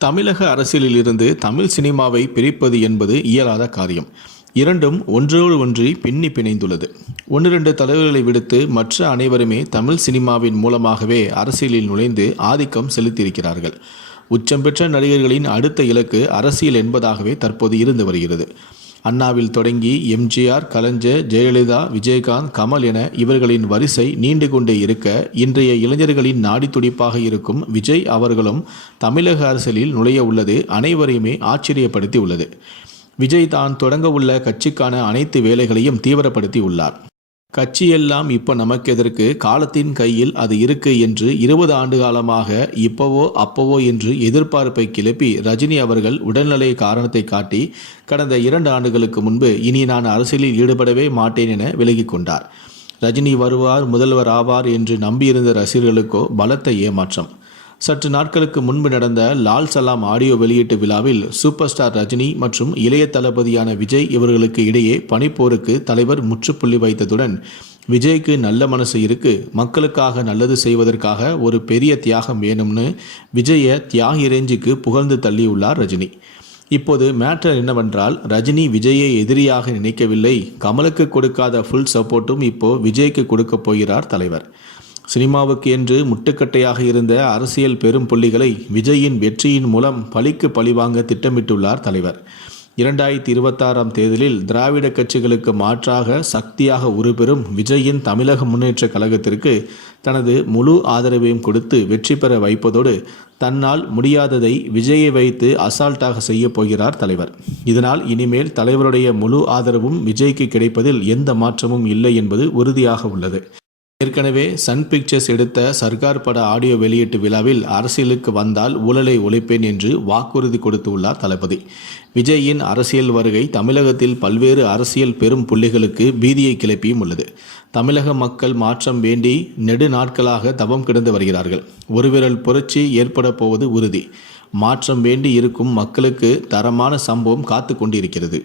தமிழக அரசியலில் இருந்து தமிழ் சினிமாவை பிரிப்பது என்பது இயலாத காரியம். இரண்டும் ஒன்றோடு ஒன்றி பின்னி பிணைந்துள்ளது. ஒன்றிரண்டு தலைவர்களை விடுத்து மற்ற அனைவருமே தமிழ் சினிமாவின் மூலமாகவே அரசியலில் நுழைந்து ஆதிக்கம் செலுத்தியிருக்கிறார்கள். உச்சம் பெற்ற நடிகர்களின் அடுத்த இலக்கு அரசியல் என்பதாகவே தற்போது இருந்து வருகிறது. அண்ணாவில் தொடங்கி எம்ஜிஆர், கலைஞர், ஜெயலலிதா, விஜயகாந்த், கமல் என இவர்களின் வரிசை நீண்டு கொண்டே இருக்க, இன்றைய இளைஞர்களின் நாடி துடிப்பாக இருக்கும் விஜய் அவர்களும் தமிழக அரசியலில் நுழைய உள்ளது அனைவரையுமே ஆச்சரியப்படுத்தி உள்ளது. விஜய் தான் தொடங்க உள்ள கட்சிக்கான அனைத்து வேலைகளையும் தீவிரப்படுத்தி உள்ளார். கட்சியெல்லாம் இப்போ நமக்கு எதற்கு, காலத்தின் கையில் அது இருக்கு என்று 20 ஆண்டு காலமாக இப்போவோ அப்போவோ என்று எதிர்பார்ப்பை கிளப்பி ரஜினி அவர்கள் உடல்நிலை காரணத்தை காட்டி கடந்த 2 ஆண்டுகளுக்கு முன்பு இனி நான் அரசியலில் ஈடுபடவே மாட்டேன் என விலகி கொண்டார். ரஜினி வருவார், முதல்வர் ஆவார் என்று நம்பியிருந்த ரசிகர்களுக்கோ பலத்த ஏமாற்றம். சற்று நாட்களுக்கு முன்பு நடந்த லால் சலாம் ஆடியோ வெளியீட்டு விழாவில் சூப்பர் ஸ்டார் ரஜினி மற்றும் இளைய தளபதியான விஜய் இவர்களுக்கு இடையே பனிப்போருக்கு தலைவர் முற்றுப்புள்ளி வைத்ததுடன், விஜய்க்கு நல்ல மனசு இருக்கு, மக்களுக்காக நல்லது செய்வதற்காக ஒரு பெரிய தியாகம் வேணும்னு விஜயை தியாகி ரேஞ்சுக்கு புகழ்ந்து தள்ளியுள்ளார் ரஜினி. இப்போது மேட்டர் என்னவென்றால், ரஜினி விஜயை எதிரியாக நினைக்கவில்லை, கமலுக்கு கொடுக்காத ஃபுல் சப்போர்ட்டும் இப்போ விஜய்க்கு கொடுக்க போகிறார் தலைவர். சினிமாவுக்கு என்று முட்டுக்கட்டையாக இருந்த அரசியல் பெரும் புள்ளிகளை விஜயின் வெற்றியின் மூலம் பழிக்கு பழிவாங்க திட்டமிட்டுள்ளார் தலைவர். 2026 தேர்தலில் திராவிட கட்சிகளுக்கு மாற்றாக சக்தியாக உருபெறும் விஜயின் தமிழக முன்னேற்ற கழகத்திற்கு தனது முழு ஆதரவையும் கொடுத்து வெற்றி பெற வைப்பதோடு, தன்னால் முடியாததை விஜயை வைத்து அசால்ட்டாக செய்ய போகிறார் தலைவர். இதனால் இனிமேல் தலைவருடைய முழு ஆதரவும் விஜய்க்கு கிடைப்பதில் எந்த மாற்றமும் இல்லை என்பது உறுதியாக உள்ளது. ஏற்கனவே சன் பிக்சர்ஸ் எடுத்த சர்கார் பட ஆடியோ வெளியீட்டு விழாவில் அரசியலுக்கு வந்தால் ஊழலை ஒழிப்பேன் என்று வாக்குறுதி கொடுத்துள்ளார் தளபதி. விஜயின் அரசியல் வருகை தமிழகத்தில் பல்வேறு அரசியல் பெரும் புள்ளிகளுக்கு பீதியை கிளப்பியும் உள்ளது. தமிழக மக்கள் மாற்றம் வேண்டி நெடு நாட்களாக தவம் கிடந்து வருகிறார்கள். ஒரு விரல் புரட்சி ஏற்பட போவது உறுதி. மாற்றம் வேண்டி இருக்கும் மக்களுக்கு தரமான சம்பவம் காத்து கொண்டிருக்கிறது.